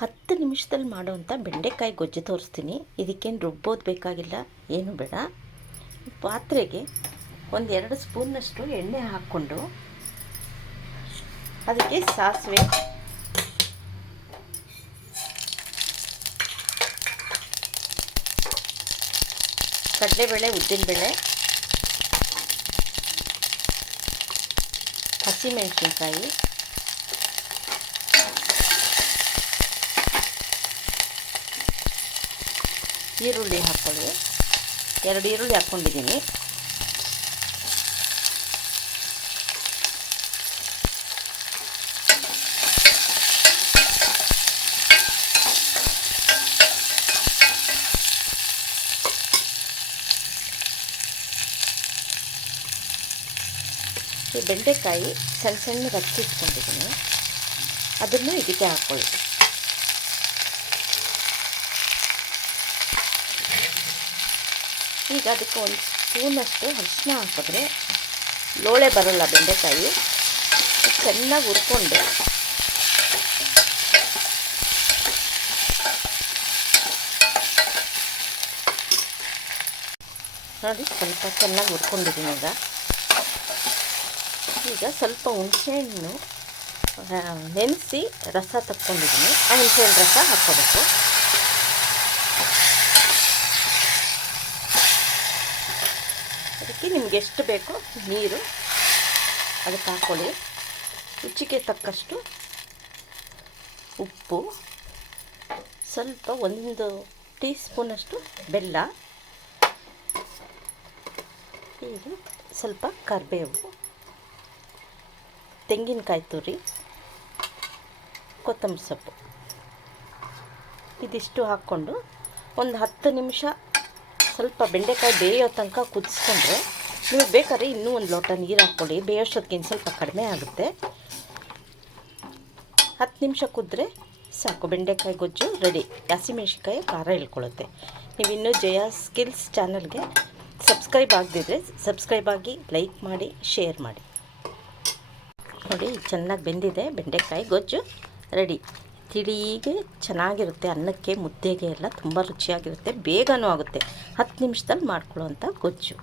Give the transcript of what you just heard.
ಹತ್ತು ನಿಮಿಷದಲ್ಲಿ ಮಾಡೋವಂಥ ಬೆಂಡೆಕಾಯಿ ಗೊಜ್ಜು ತೋರಿಸ್ತೀನಿ. ಇದಕ್ಕೇನು ರುಬ್ಬೋದು ಬೇಕಾಗಿಲ್ಲ, ಏನು ಬೇಡ. ಪಾತ್ರೆಗೆ ಒಂದು ಎರಡು ಸ್ಪೂನ್ನಷ್ಟು ಎಣ್ಣೆ ಹಾಕ್ಕೊಂಡು ಅದಕ್ಕೆ ಸಾಸಿವೆ. ಕಡಲೆಬೇಳೆ, ಉದ್ದಿನಬೇಳೆ, ಹಸಿಮೆಣಸಿನ್ಕಾಯಿ. ಈರುಳ್ಳಿ ಹಾಕ್ಕೊಳ್ಳಿ ಎರಡು ಈರುಳ್ಳಿ ಹಾಕ್ಕೊಂಡಿದ್ದೀನಿ. ಬೆಂಡೆಕಾಯಿ ಸಣ್ಣ ಸಣ್ಣ ಹಚ್ಚಿಟ್ಕೊಂಡಿದ್ದೀನಿ ಅದನ್ನು ಇದಕ್ಕೆ ಹಾಕ್ಕೊಳ್ಳಿ ಈಗ ಅದಕ್ಕೆ ಒಂದು ಸ್ಪೂನಷ್ಟು ಅರಿಶಿನ ಹಾಕಿದ್ರೆ ಲೋಳೆ ಬರೋಲ್ಲ ಬೆಂಡೆಕಾಯಿ. ಚೆನ್ನಾಗಿ ಹುರ್ಕೊಂಡು. ನೋಡಿ, ಸ್ವಲ್ಪ ಚೆನ್ನಾಗಿ ಹುರ್ಕೊಂಡಿದ್ದೀನಿ ಈಗ. ಈಗ ಸ್ವಲ್ಪ ಹುಣಸೆಹಣ್ಣು ನೆನೆಸಿ ರಸ ತಕ್ಕೊಂಡಿದ್ದೀನಿ. ಆ ಹುಣಸೆಹಣ್ಣು ರಸ ಹಾಕ್ಕೋಬೇಕು ಅದಕ್ಕೆ ನಿಮ್ಗೆ ಎಷ್ಟು ಬೇಕೋ ನೀರು ಅದಕ್ಕೆ ಹಾಕ್ಕೊಳ್ಳಿ ರುಚಿಗೆ ತಕ್ಕಷ್ಟು ಉಪ್ಪು, ಸ್ವಲ್ಪ ಒಂದು ಟೀ ಸ್ಪೂನಷ್ಟು ಬೆಲ್ಲ ಈಗ ಸ್ವಲ್ಪ ಕರಿಬೇವು, ತೆಂಗಿನಕಾಯಿ ತುರಿ, ಕೊತ್ತಂಬರಿ ಸೊಪ್ಪು. ಇದಿಷ್ಟು ಹಾಕ್ಕೊಂಡು ಒಂದು ಹತ್ತು ನಿಮಿಷ ಸ್ವಲ್ಪ ಬೆಂಡೆಕಾಯಿ ಬೇಯೋ ತನಕ ಕುದಿಸ್ಕೊಂಡ್ರೆ ನೀವು ಬೇಕಾದ್ರೆ ಇನ್ನೂ ಒಂದು ಲೋಟ ನೀರು ಹಾಕ್ಕೊಳ್ಳಿ. ಬೇಯೋಷ್ಟೊತ್ತಿಗೆ ಸ್ವಲ್ಪ ಕಡಿಮೆ ಆಗುತ್ತೆ. ಹತ್ತು ನಿಮಿಷ ಕುದ್ರೆ ಸಾಕು. ಬೆಂಡೆಕಾಯಿ ಗೊಜ್ಜು ರೆಡಿ ಹಸಿಮೆಣ್ಸಿನ್ಕಾಯಿ ಖಾರ ಇಳ್ಕೊಳ್ಳುತ್ತೆ ನೀವು ಇನ್ನೂ ಜಯ ಸ್ಕಿಲ್ಸ್ ಚಾನಲ್ಗೆ ಸಬ್ಸ್ಕ್ರೈಬ್ ಆಗದಿದ್ರೆ ಸಬ್ಸ್ಕ್ರೈಬ್ ಆಗಿ ಲೈಕ್ ಮಾಡಿ, ಶೇರ್ ಮಾಡಿ. ನೋಡಿ, ಚೆನ್ನಾಗಿ ಬೆಂದಿದೆ. ಬೆಂಡೆಕಾಯಿ ಗೊಜ್ಜು ರೆಡಿ ತಿಳಿಗೆ ಚೆನ್ನಾಗಿರುತ್ತೆ. ಅನ್ನಕ್ಕೆ, ಮುದ್ದೆಗೆ ಎಲ್ಲ ತುಂಬ ರುಚಿಯಾಗಿರುತ್ತೆ. ಬೇಗನೂ ಆಗುತ್ತೆ. ಹತ್ತು ನಿಮಿಷದಲ್ಲಿ ಮಾಡ್ಕೊಳ್ಳೋವಂಥ ಗೊಜ್ಜು.